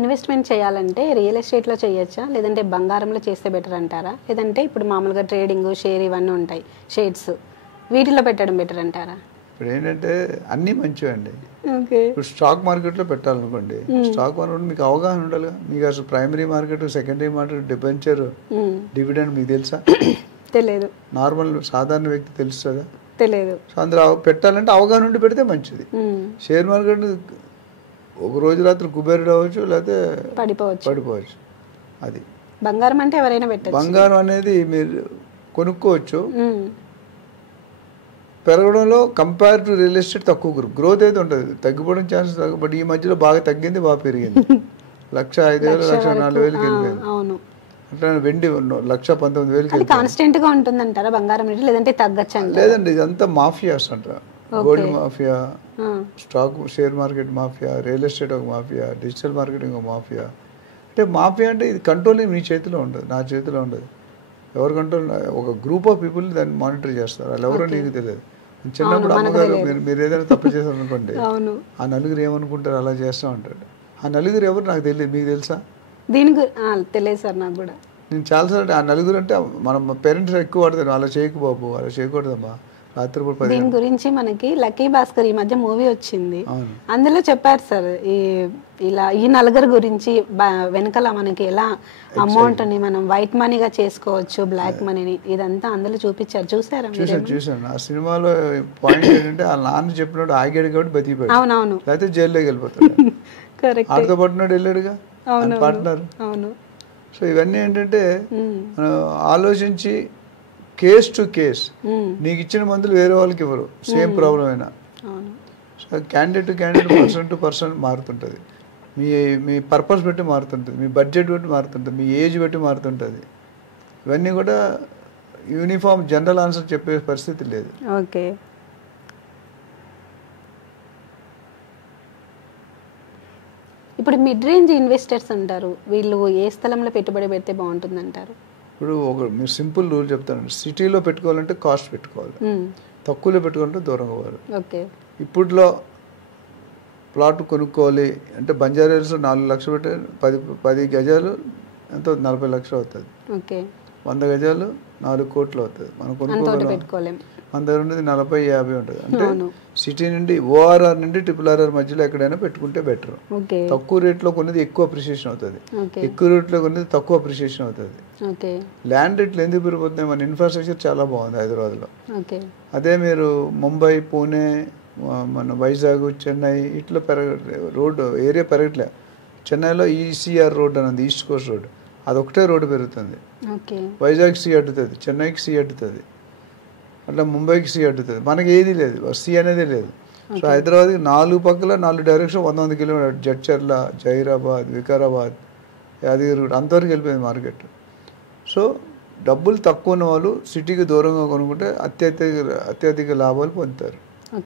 Investment చేయాలంటే real ఎస్టేట్‌లో చేయొచ్చా? లేదంటే బంగారంలో చేస్తే బెటర్ అంటారా? లేదంటే ఇప్పుడు మామూలుగా ట్రేడింగ్, షేర్ ఇవన్నీ ఉంటాయి. షేర్స్ వీటిలో పెట్టడం బెటర్ అంటారా? ఇప్పుడేంటంటే అన్నీ మంచివండి. ఓకే. ఇప్పుడు స్టాక్ మార్కెట్‌లో పెట్టాలనుకోండి. స్టాక్ మార్కెట్ మీకు అవగాహన ఉండాలిగా. మీకు అసలు primary market, secondary market, debenture, dividend మీకు తెలుసా? తెలియదు. నార్మల్ సాధారణ వ్యక్తి తెలుస్తుందా? తెలియదు. సో అందులో పెట్టాలంటే అవగాహన ఉండి పెడితే మంచిది. షేర్ మార్కెట్ ఒక రోజు రాత్రి కుబేరుడు అవ్వచ్చు, లేకపోతే పడిపోవచ్చు. అది బంగారం అంటే ఎవరైనా పెట్టచ్చు. బంగారం అనేది మీరు కొనుక్కోవచ్చు. పెరగడంలో కంపేర్ టు రియల్ ఎస్టేట్ తక్కువ గ్రోత్ అయితే ఉంటుంది, తగ్గిపోవడం ఛాన్సెస్ తక్కువ. బట్ ఈ మధ్యలో బాగా తగ్గింది, బాగా పెరిగింది. 1,05,000, 1,04,000 వెళ్ళిపోయింది. అవును. అట్లా వెండి 1,19,000 కాన్స్టెంట్ గా ఉంటుందంటారా బంగారం రేటు? లేదంటే తగ్గచ్చు? లేదండి, ఇదంతా మాఫియాస్ అంటారు. Gold mafia, stock share market mafia, real estate ఒక మాఫియా, డిజిటల్ మార్కెటింగ్ ఒక మాఫియా. అంటే మాఫియా అంటే ఇది కంట్రోలింగ్ మీ చేతిలో ఉండదు, నా చేతిలో ఉండదు. ఎవరు కంట్రోల్? ఒక గ్రూప్ ఆఫ్ పీపుల్ దాన్ని మానిటర్ చేస్తారు. వాళ్ళు ఎవరో నీకు తెలియదు. చిన్నప్పుడు అమ్మగారు మీరు ఏదైనా తప్పు చేశారు అనుకోండి, ఆ నలుగురు ఏమనుకుంటారు అలా చేస్తూ ఉంటాడు. ఆ నలుగురు ఎవరు నాకు తెలియదు, మీకు తెలుసా? దీని తెలియదు సార్ నాకు కూడా. నేను చాలాసార్లు ఆ నలుగురు అంటే మన పేరెంట్స్ ఎక్కువ వాడతారు. అలా చేయకు బాబు, అలా చేయకూడదమ్మా, రాత్రిపూట. దీని గురించి మనకి లక్కీ భాస్కర్ ఈ మధ్య మూవీ వచ్చింది, అందులో చెప్పారు సార్ ఇలా ఈ నలుగురు గురించి. వెనకాల మనకి ఎలా అమౌంట్ ని మనం వైట్ మనీగా చేసుకోవచ్చు, బ్లాక్ మనీని, ఇదంతా అందులో చూపించారు. చూసారా? చూసాను. ఆ సినిమాలో పాయింట్ ఏంటంటే వాళ్ళ నాన్న చెప్పినట్టు ఆగాడు కాబట్టి బతికిపోయాడు. అవునవును. లేకపోతే జైల్లోకి వెళ్ళిపోతాడు. ఆడితో పట్టినాడు వెళ్ళాడుగా పార్ట్నర్. సో ఇవన్నీ ఏంటంటే ఆలోచించి కేస్ టు కేస్, నీకు ఇచ్చిన మందులు వేరే వాళ్ళకి ఇవ్వరు, సేమ్ ప్రాబ్లం అయినా. So candidate to candidate, person to person మారుతుంటుంది. మీ పర్పస్ బట్టి మారుతుంటుంది, మీ బడ్జెట్ బట్టి మారుతుంటుంది, మీ ఏజ్ బట్టి మారుతుంటుంది. ఇవన్నీ కూడా యూనిఫామ్ జనరల్ ఆన్సర్ చెప్పే పరిస్థితి లేదు. ఓకే. ఇప్పుడు మిడ్ రేంజ్ ఇన్వెస్టర్స్ అంటారు, వీళ్ళు ఏ స్థలంలో పెట్టుబడి పెడితే బాగుంటుంది అంటారు? ఇప్పుడు మీరు సింపుల్ రూల్ చెప్తానండి. సిటీలో పెట్టుకోవాలంటే కాస్ట్ పెట్టుకోవాలి, తక్కువలో పెట్టుకోవాలంటే దూరంగా పోవాలి. ఓకే. ఇప్పుడులో ప్లాట్ కొనుక్కోవాలి అంటే బంజారా హిల్స్ 4 లక్షలు పెట్టి 10 గజాలు ఎంతో 40 లక్షలు అవుతుంది. ఓకే. 100 గజాలు 4 కోట్లు అవుతుంది. మనం కొనుక్కోలేం. మన దగ్గర ఉండేది 40-50 ఉంటుంది. అంటే సిటీ నుండి ఓఆర్ఆర్ నుండి RRR మధ్యలో ఎక్కడైనా పెట్టుకుంటే బెటర్. తక్కువ రేట్లో కొనేది ఎక్కువ అప్రిషియేషన్ అవుతుంది, ఎక్కువ రేట్లో కొనేది తక్కువ అప్రిషియేషన్ అవుతుంది. ల్యాండ్ రేట్లు ఎందుకు పెరిగిపోతున్నాయి? మన ఇన్ఫ్రాస్ట్రక్చర్ చాలా బాగుంది హైదరాబాద్లో. అదే మీరు ముంబై, పూణే, మన వైజాగ్, చెన్నై ఇట్లా రోడ్డు ఏరియా పెరగట్లే. చెన్నైలో ఈసీఆర్ రోడ్ అని ఉంది, ఈస్ట్ కోస్ట్ రోడ్, అదొకటే రోడ్డు పెరుగుతుంది. వైజాగ్ సి అడ్డుతుంది, చెన్నైకి సి అడ్డుతుంది, అట్లా ముంబైకి సి అడ్డుతుంది. మనకి ఏది లేదు, సి అనేది లేదు. సో హైదరాబాద్కి 4 పక్కల 4 డైరెక్షన్ 100 కిలోమీటర్, జడ్చర్ల, జహీరాబాద్, వికారాబాద్, యాదగిరిగుట్ట అంతవరకు వెళ్ళిపోయింది మార్కెట్. సో డబ్బులు తక్కువ ఉన్న వాళ్ళు సిటీకి దూరంగా కొనుక్కుంటే అత్యధిక లాభాలు పొందుతారు.